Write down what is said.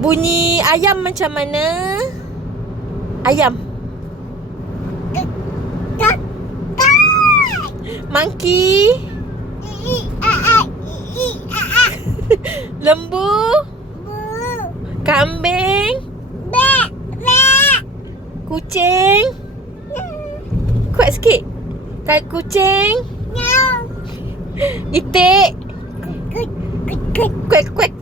Bunyi ayam macam mana? Ayam. Monkey. Lembu. Kambing. Kucing. Kuat sikit. Kucing. Itik. Kuek kuek.